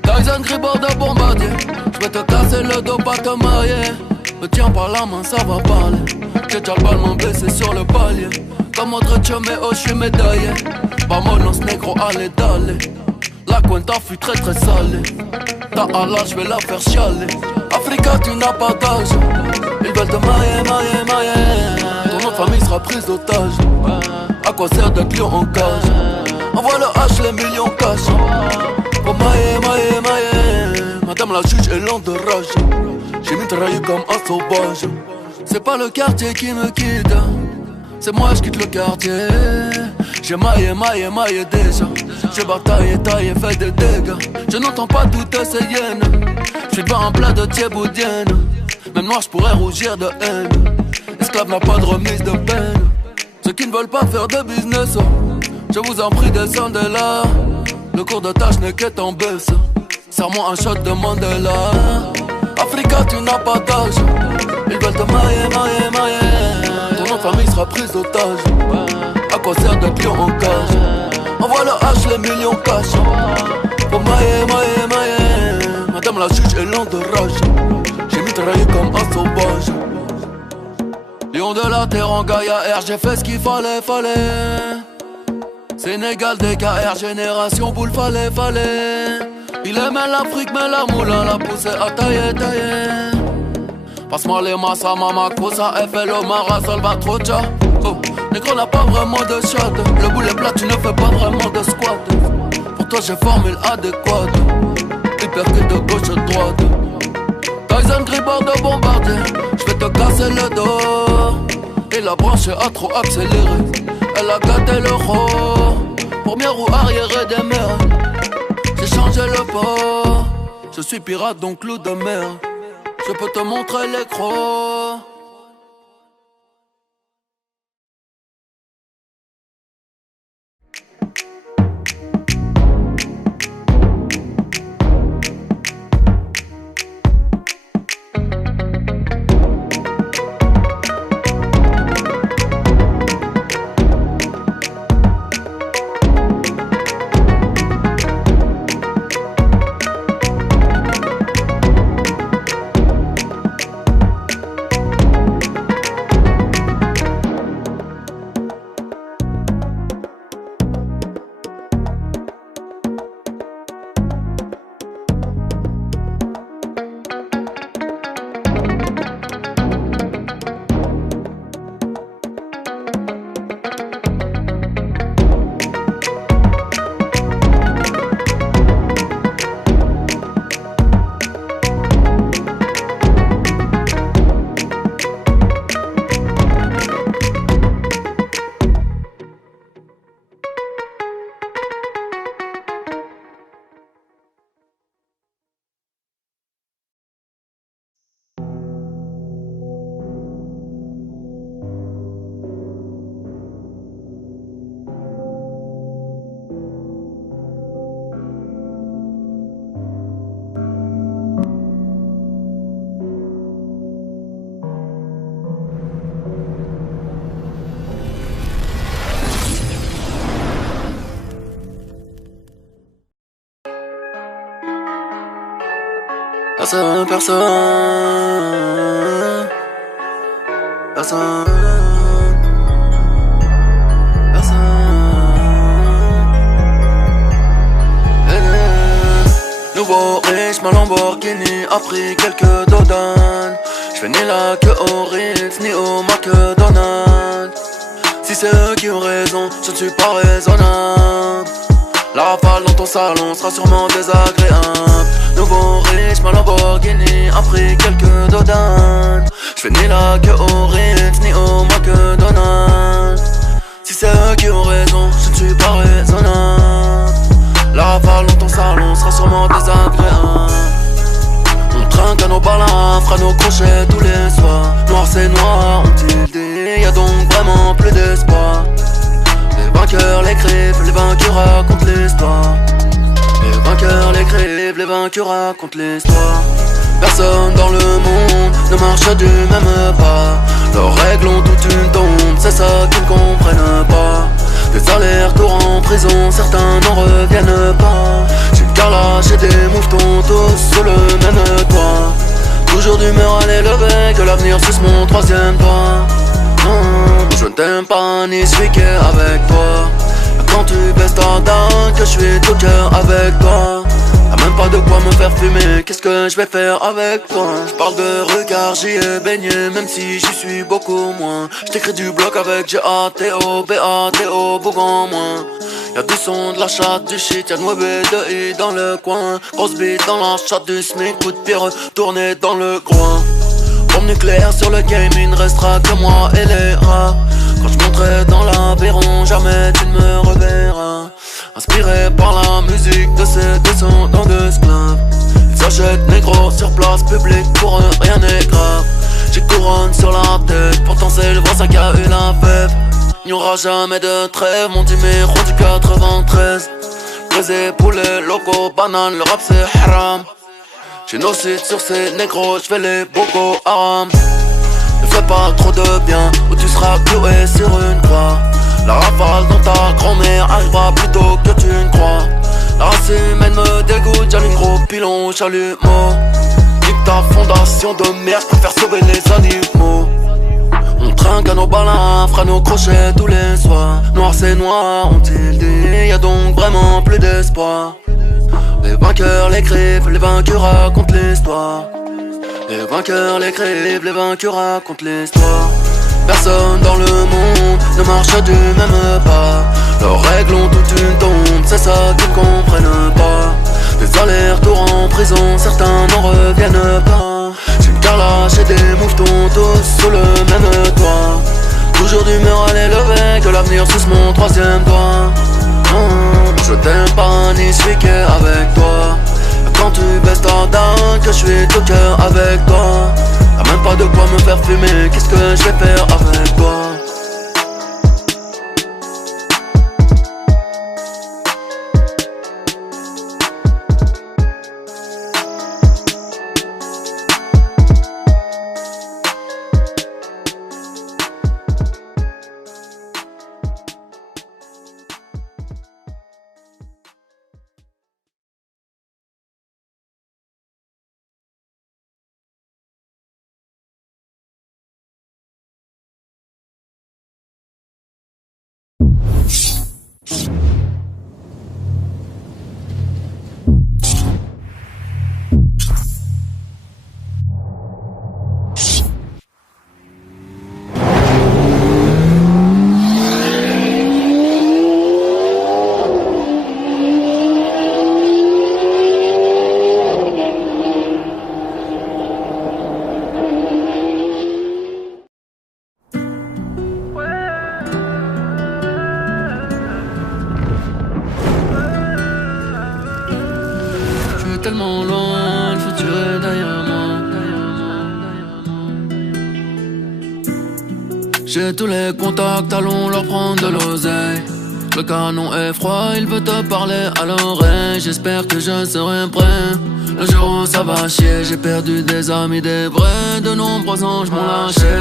Tyson Gribord de bombardier. J'vais te casser le dos, pas te marier. Me tiens par la main, ça va parler. J'ai déjà le ballon baissé sur le palier. Comme autre choméo, j'suis médaillé. Vamonos négro, allez d'aller. La cuenta fut très salée. Ta Allah, j'vais la faire chialer. Africa, tu n'as pas d'âge. Ils veulent te mailler. Ton nom de famille sera prise d'otage. À quoi sert d'être lion en cage? Envoie le H, les millions cash. Pour mailler. Madame la juge est lente de rage. J'ai mitraillé comme un sauvage. C'est pas le quartier qui me quitte, c'est moi je quitte le quartier. J'ai maillé déjà. J'ai bataillé, taillé, fait des dégâts. Je n'entends pas toutes ces hyènes. J'suis pas en plat de thieboudienne. Même noir j'pourrais rougir de haine. Esclave n'a pas de remise de peine. Ceux qui ne veulent pas faire de business, je vous en prie descendez là. Le cours de tâche n'est qu'être en baisse. Serre-moi un shot de Mandela. Africa tu n'as pas d'âge. Ils veulent te mailler. Ton nom de famille sera prise d'otage. À quoi sert d'être lion en cage? Envoie le H, les millions cash. Pour mailler. Madame la juge est lente de rage. J'ai mitraillé comme un sauvage. Lion de la terre en Gaïa R, j'ai fait ce qu'il fallait. Sénégal, DKR, génération boule, fallait. Il aimait l'Afrique, mais la moulin l'a poussé à tailler. Passe-moi les massa, mama, cosa, FLO, Mara, Salvatrocha. Oh, négro n'a pas vraiment de shot. Le boulet plat, tu ne fais pas vraiment de squat. Pour toi, j'ai formule adéquate. Hypercute de gauche à droite. Tyson Gribord de bombardier. J'vais te casser le dos. Et la branche a trop accéléré. Elle a gâté le roi. Première roue arrière des mers. J'ai changé le port. Je suis pirate donc loup de mer. Je peux te montrer les crocs. Personne. Nouveau riche, ma Lamborghini a pris quelques dodanes. J'fais ni la queue au Ritz, ni au McDonald's. Si c'est eux qui ont raison, je ne suis pas raisonnable. La rafale dans ton salon sera sûrement désagréable. Nouveau riche, ma Lamborghini a pris quelques dodanes. J'fais ni la queue au Ritz, ni au McDonald's. Si c'est eux qui ont raison, je ne suis pas raisonnable. La rafale dans ton salon sera sûrement désagréable. On trinque à nos balins, fera nos crochets tous les soirs. Noir c'est noir, ont-ils dit, y'a donc vraiment plus d'espoir. Les vainqueurs l'écrivent, les vaincus racontent l'histoire. Les vainqueurs l'écrivent, les vaincus racontent l'histoire. Personne dans le monde ne marche du même pas. règles ont toute une tombe, c'est ça qu'ils ne comprennent pas. Des allers-retours en prison, certains n'en reviennent pas. J'ai une carlache et des mouvements tous sur le même toit. Toujours d'humeur à l'élever, que l'avenir suce mon troisième doigt. Non, je ne t'aime pas ni celui qui est avec toi. Quand tu baisses ta dame, que je suis tout cœur avec toi. Y'a même pas de quoi me faire fumer, qu'est-ce que je vais faire avec toi? Je parle de regard, j'y ai baigné, même si j'y suis beaucoup moins. Je t'écris du bloc avec G-A-T-O, B-A-T-O, Bougon moins. Y'a du son, de la chatte, du shit, y'a de mauvais de I dans le coin. Grosse bite dans la chatte du SMIC, coup de pied retourné dans le groin. Bombe nucléaire sur le game, il ne restera que moi et les rats. Quand je monterai dans l'aviron, jamais tu ne me reverras. Inspiré par la musique de ces descendants d'esclaves, ils achètent négro sur place publique, pour eux rien n'est grave. J'ai couronne sur la tête, pourtant c'est le voisin qui a eu la fève. Il n'y aura jamais de trêve, mon numéro du 93. Brisé, poulet, loco, banane, le rap c'est haram. Génocide sur ces négros, j'fais les Boko Haram. Ne fais pas trop de bien, ou tu seras cloué sur une croix. La rafale dans ta grand-mère arrivera plus tôt que tu ne crois. La race humaine me dégoûte, j'allume gros pilon, chalumeau. Nique ta fondation de merde, j'préfère sauver les animaux. On trinque à nos balins, fera nos crochets tous les soirs. Noir c'est noir, ont-ils dit, y'a donc vraiment plus d'espoir. Les vainqueurs l'écrivent, les vaincus racontent l'histoire. Les vainqueurs l'écrivent, les vaincus racontent l'histoire. Personne dans le monde ne marche du même pas. Leurs règles ont toute une tombe, c'est ça qu'ils ne comprennent pas. Des allers-retours en prison, certains n'en reviennent pas. J'ai une carlache et des mouvements tous sous le même toit. Toujours d'humeur à l'élever, que l'avenir suce mon troisième doigt. Non, je t'aime pas ni celui qui est avec toi. Quand tu baisses ta dame, que je suis tout cœur avec toi. Y'a même pas de quoi me faire fumer, qu'est-ce que je vais faire avec toi? Tellement loin, le futur est derrière moi. J'ai tous les contacts, allons leur prendre de l'oseille. Le canon est froid, il veut te parler à l'oreille. J'espère que je serai prêt le jour où ça va chier. J'ai perdu des amis, des vrais, de nombreux anges m'ont lâché.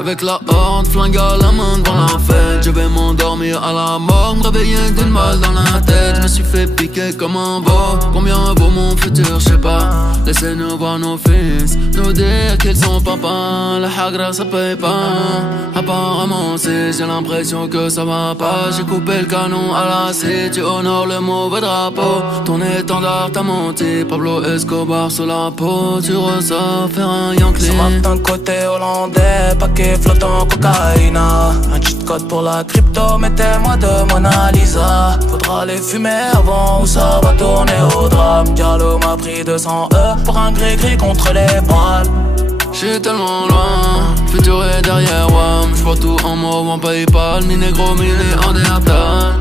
Avec la horde, flingue à la main devant la fête. Je vais m'endormir à la mort, me réveiller d'une balle dans la tête. Je me suis fait piquer comme un veau. Combien vaut mon futur, je sais pas. Laissez-nous voir nos fils, nous dire qu'ils sont papa. La hagra ça paye pas. Apparemment si j'ai l'impression que ça va pas. J'ai coupé le canon à la scie, tu honores le mauvais drapeau. Ton étendard t'a menti, Pablo Escobar sur la peau. Tu ressors faire un Yankee. Ça va d'un côté hollandais, paquet flottant cocaïna. Un cheat code pour la crypto, mettez-moi de Mona Lisa. Faudra les fumer avant ou ça va tourner au drame. Diallo m'a pris 200 pour un gris-gris contre les poils. J'suis tellement loin, le futur est derrière WAM. J'vois tout en mauve, en Paypal, ni négro, ni Néandertal.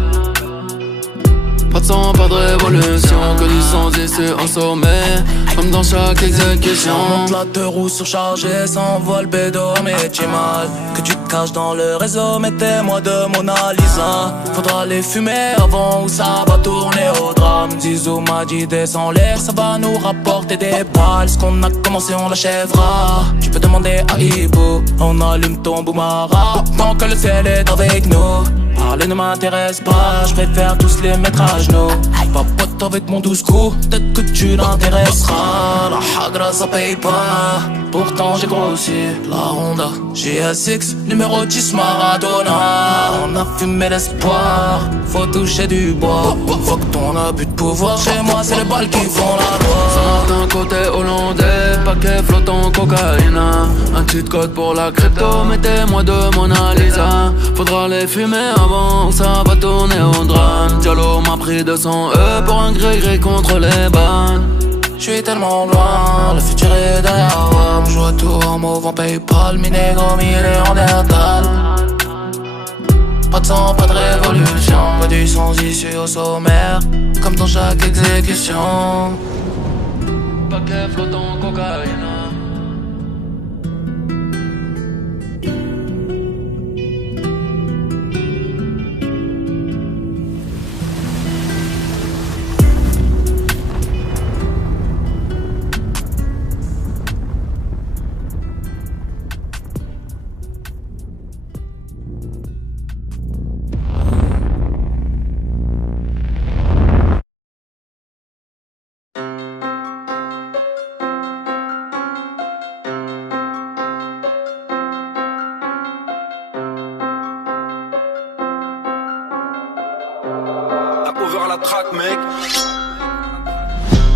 Pas de sang, pas de révolution. Que du sang issu en sommet, comme dans chaque exécution. On monte la deux roues surchargées, ça envoie le bédo, mais tu mal. Que tu te caches dans le réseau, mettez-moi de Mona Lisa. Faudra les fumer avant ou ça va tourner au drame. Zizou m'a dit descends l'air, ça va nous rapporter des balles. Ce qu'on a commencé on l'achèvera. Tu peux demander à Ibo, on allume ton boumara tant que le ciel est avec nous. Parler ne m'intéresse pas, je préfère tous les mettre à genoux. Papote avec mon douce coup, peut-être que tu l'intéresseras. La hagra ça paye pas, pourtant j'ai grossi. La Honda GSX, numéro 10 Maradona. On a fumé l'espoir, faut toucher du bois. Faut que ton abus de pouvoir, chez moi c'est les balles qui font la loi. Saint-Martin côté hollandais, paquet flottant cocaïne. Un cheat code pour la crypto, mettez-moi de Mona Lisa. Faudra les fumer avant ou ça va tourner au drame. Diallo m'a pris 200 E pour un gré contre les balles. J'suis tellement loin, le futur est derrière moi. Joue à tout en mauve en Paypal, mi négro, mi Néandertal. Pas de sang, pas de révolution, pas du sang issu au sommaire, comme dans chaque exécution. Paquet flottant cocaïne. Over la track, mec.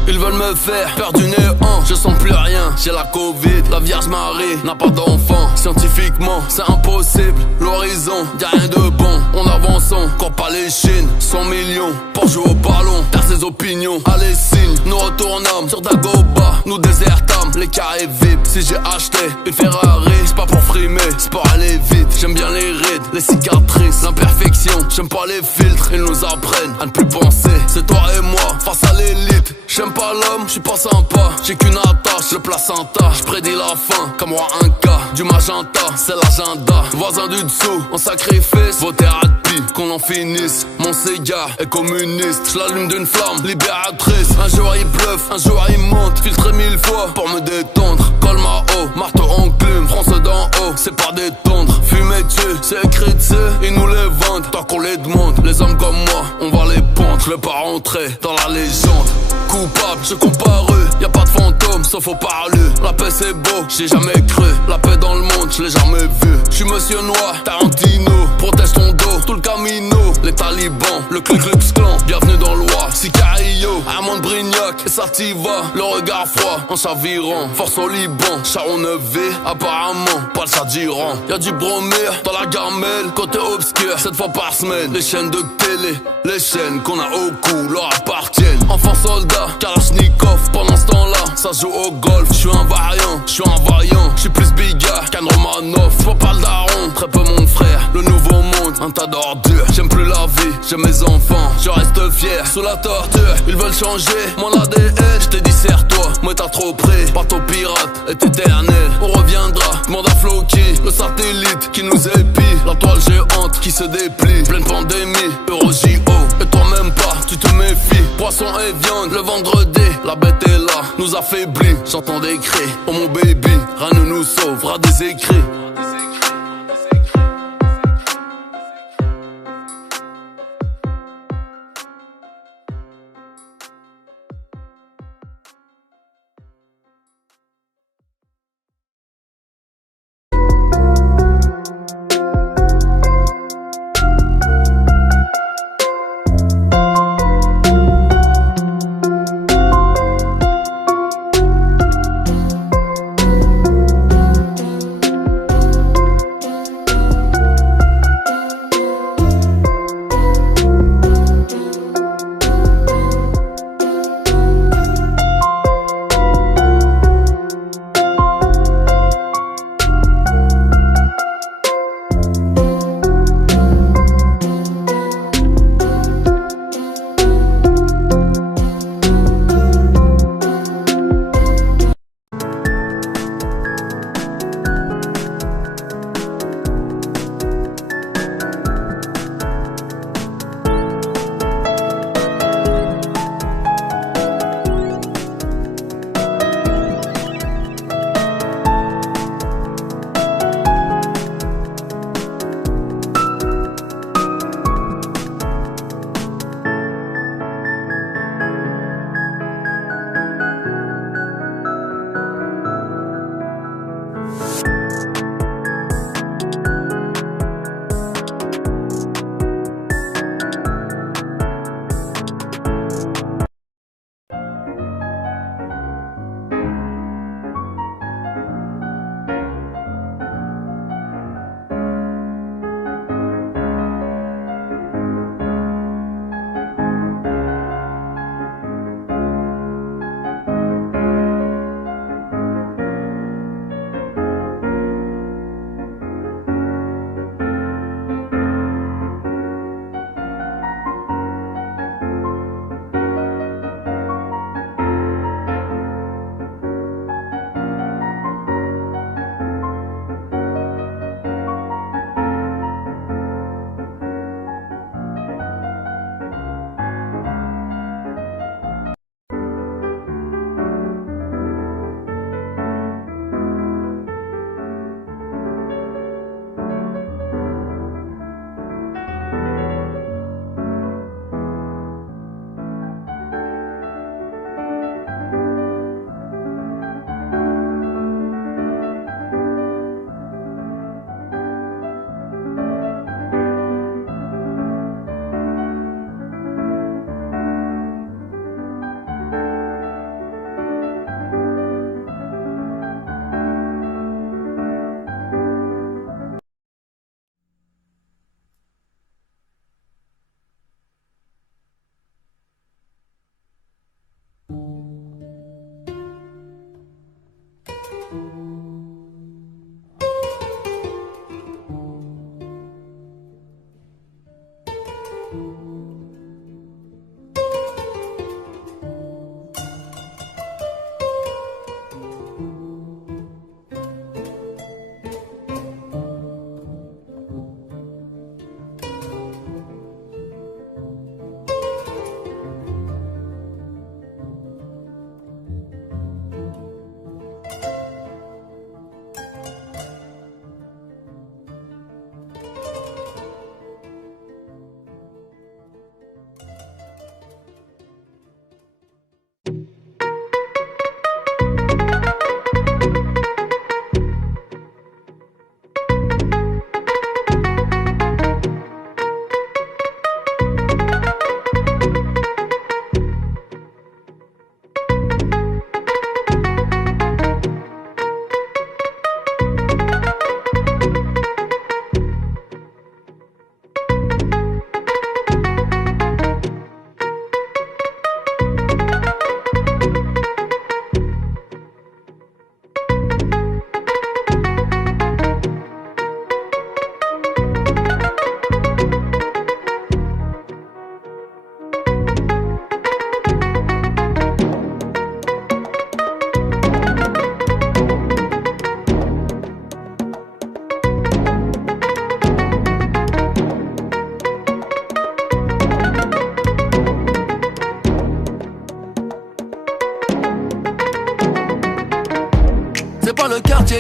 Ils veulent me faire perdre du néant, je sens plus rien, j'ai la Covid. La Vierge Marie n'a pas d'enfant, scientifiquement c'est impossible. L'horizon, y'a rien de bon, on avance, quand pas les Chines. 100 millions pour jouer au ballon, taire ses opinions. Allez signe, nous retournâmes sur Dagoba, nous désertâmes les carrés VIP. Si j'ai acheté une Ferrari, c'est pas pour frimer, c'est pour aller vite. J'aime bien les rides, les cicatrices, l'imperfection. J'aime pas les filtres, ils nous apprennent à ne plus penser. C'est toi et moi face à l'élite. J'aime pas l'homme, j'suis pas sympa. J'ai qu'une attache, le placenta. J'prédis la fin, comme moi un cas. Du magenta, c'est l'agenda. Voisin du dessous, en sacrifice. Vos thérapies, qu'on en finisse. Mon cigare est communiste. J'l'allume d'une flamme libératrice. Un jour il bluffe, un jour il monte. Filtré 1000 fois pour me détendre. Col ma haut, marteau enclume. France d'en haut, c'est pas détendre. Fumer dessus, c'est écrit dessus. Ils nous les vendent, tant qu'on les demande. Les hommes comme moi, on va les pondre. Je vais pas rentrer dans la légende. Coupable, je comparu, y'a pas de fantôme, sauf au parlu. La paix c'est beau, j'ai jamais cru. La paix dans le monde, je l'ai jamais vu. J'suis monsieur noir, Tarantino. Protège ton dos, tout le camino. Les talibans, le Ku Klux Klan. Bienvenue dans l'Oie, Sicario. Armand Brignac et Sativa. Le regard froid, en chavirant. Force au Liban, Charon 9V. Apparemment, pas le Chadiran. Y'a du bromure dans la gamelle. Côté obscur, 7 fois par semaine. Les chaînes de télé, les chaînes qu'on a au cou leur appartiennent. Enfant soldat, Kalachnikov, pendant ce temps-là, ça joue au golf. J'suis un variant, j'suis un vaillant, j'suis plus Bigard qu'un Romanov. J'vois pas le daron, très peu mon frère. Le nouveau monde, un tas d'ordures. J'aime plus la vie, j'aime mes enfants. Je reste fier, sous la torture. Ils veulent changer mon ADN. J't'ai dit serre-toi, moi t'as trop pris. Bateau pirate est éternel. On reviendra, demande à Floki. Le satellite qui nous épie. La toile géante qui se déplie. Pleine pandémie, Euro JO. Et toi même pas, tu te méfies. Poisson et viande, le vendredi, la bête est là, nous affaiblit. J'entends des cris, oh mon baby, rien ne nous sauvera des écrits.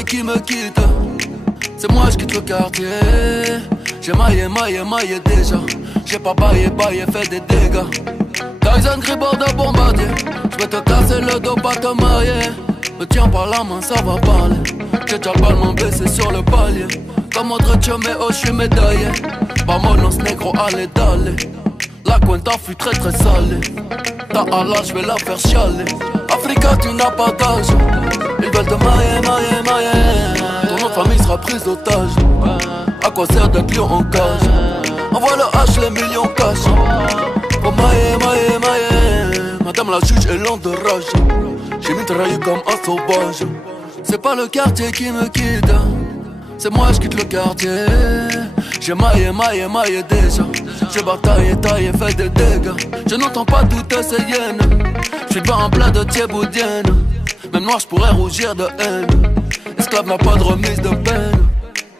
qui me quitte. C'est moi je quitte le quartier. J'ai maillé déjà. J'ai pas baillé, fait des dégâts. Tyson Gribord de bombardier. J'vais te casser le dos, pas te marier. Me tiens par la main, ça va parler. J'ai déjà le ballon baissé sur le palier. Comme autre choméo, j'suis médaillé. Vamonos négro, allez d'aller. La cuenta fut très salée. Ta Allah, j'vais la faire chialer. Africa, tu n'as pas d'âge. Ils veulent te mailler. Ton nom de famille sera prise d'otage. À quoi sert d'être lion en cage? Envoie le H, les millions cash. Oh mailler. Madame la juge est lente de rage. J'ai mitraillé comme un sauvage. C'est pas le quartier qui me quitte. C'est moi je quitte le quartier. J'ai maillé déjà. J'ai bataillé, taillé, fait des dégâts. Je n'entends pas toutes ces hyènes. J'suis pas en plein de thieboudienne. Même noir j'pourrais rougir de haine. Esclave n'a pas de remise de peine.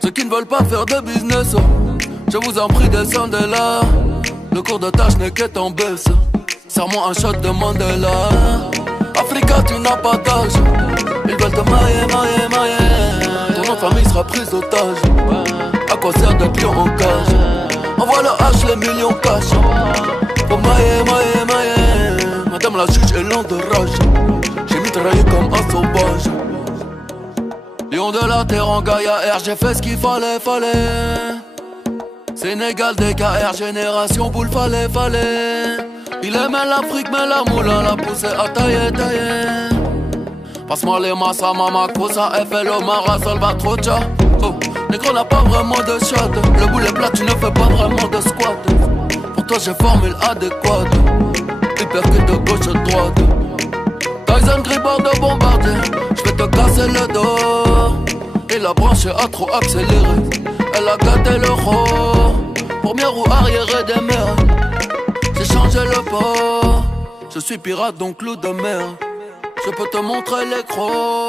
Ceux qui ne veulent pas faire de business, je vous en prie descendez là. Le cours de tâche n'est qu'être en baisse. Serre-moi un shot de Mandela. Africa tu n'as pas d'âge. Ils veulent te mailler. Ton nom de famille sera prise d'otage. À quoi sert d'être lion en cage? Envoie le H, les millions cash. Oh mailler. Madame la juge est lente de rage. J'ai mitraillé comme un sauvage. Lion de la terre en Gaïa R, j'ai fait ce qu'il fallait. Sénégal, DKR, génération boule, fallait. Il aimait l'Afrique, mais la moulin l'a poussé à tailler. Passe-moi les massas, mama, cosa, FLO, Mara, Salvatrocha. Oh, négro n'a pas vraiment de shot. Le boulet plat, tu ne fais pas vraiment de squat. Pour toi, j'ai formule adéquate. Hypercute de gauche à droite. Tyson Gribord de bombardier. J'vais te casser le dos. Et la branche a trop accéléré. Elle a gâté le roi. Première roue arrière des mers. J'ai changé le port. Je suis pirate donc loup de mer. Je peux te montrer les crocs.